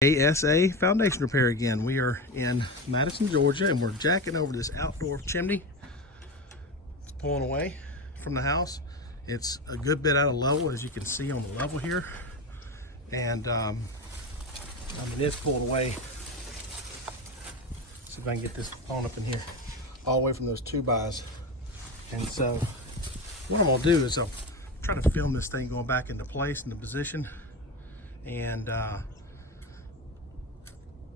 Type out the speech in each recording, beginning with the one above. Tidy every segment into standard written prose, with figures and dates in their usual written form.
JSA Foundation Repair again. We are in Madison, Georgia, and we're jacking over this outdoor chimney. It's pulling away from the house. It's a good bit out of level, as you can see on the level here. And I mean, it's pulled away. See if I can get this on up in here, all the way from those 2x. And so what I'm gonna do is I'll try to film this thing going back into place, into position, and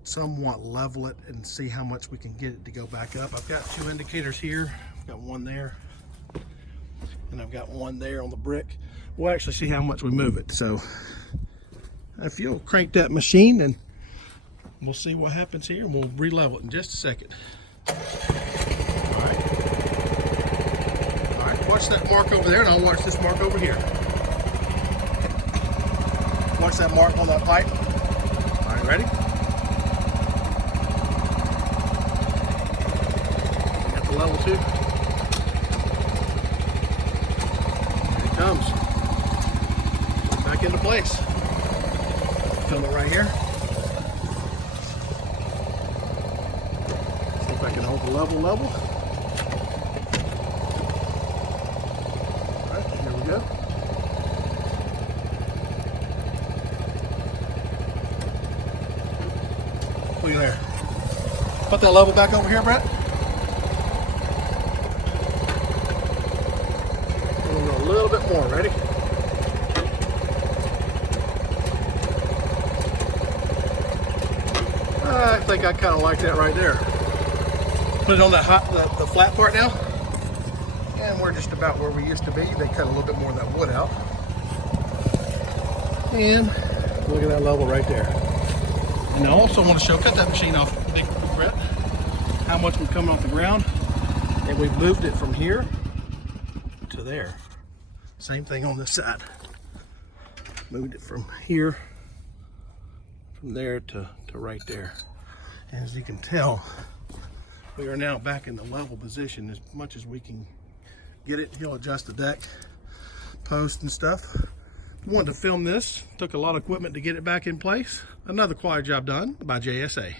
somewhat level it and see how much we can get it to go back up. I've got 2 indicators here. I've got one there, and I've got one there on the brick. We'll actually see how much we move it. So if you'll crank that machine, and we'll see what happens here, and we'll re-level it in just a second. All right, watch that mark over there, and I'll watch this mark over here. Watch that mark on that pipe. All right, ready? Level 2. Here it comes. Back into place. Film it right here. See if I can hold the level. Alright, here we go. Look at there. Put that level back over here, Brett. A little bit more, ready? I think I kind of like that right there. Put it on that the flat part now. And we're just about where we used to be. They cut a little bit more of that wood out. And look at that level right there. And I also want to show, cut that machine off, Big Brett, how much we're coming off the ground. And we've moved it from here to there. Same thing on this side. Moved it from here, from there to right there. And as you can tell, we are now back in the level position as much as we can get it. He'll adjust the deck, post and stuff. Wanted to film this. Took a lot of equipment to get it back in place. Another quality job done by JSA.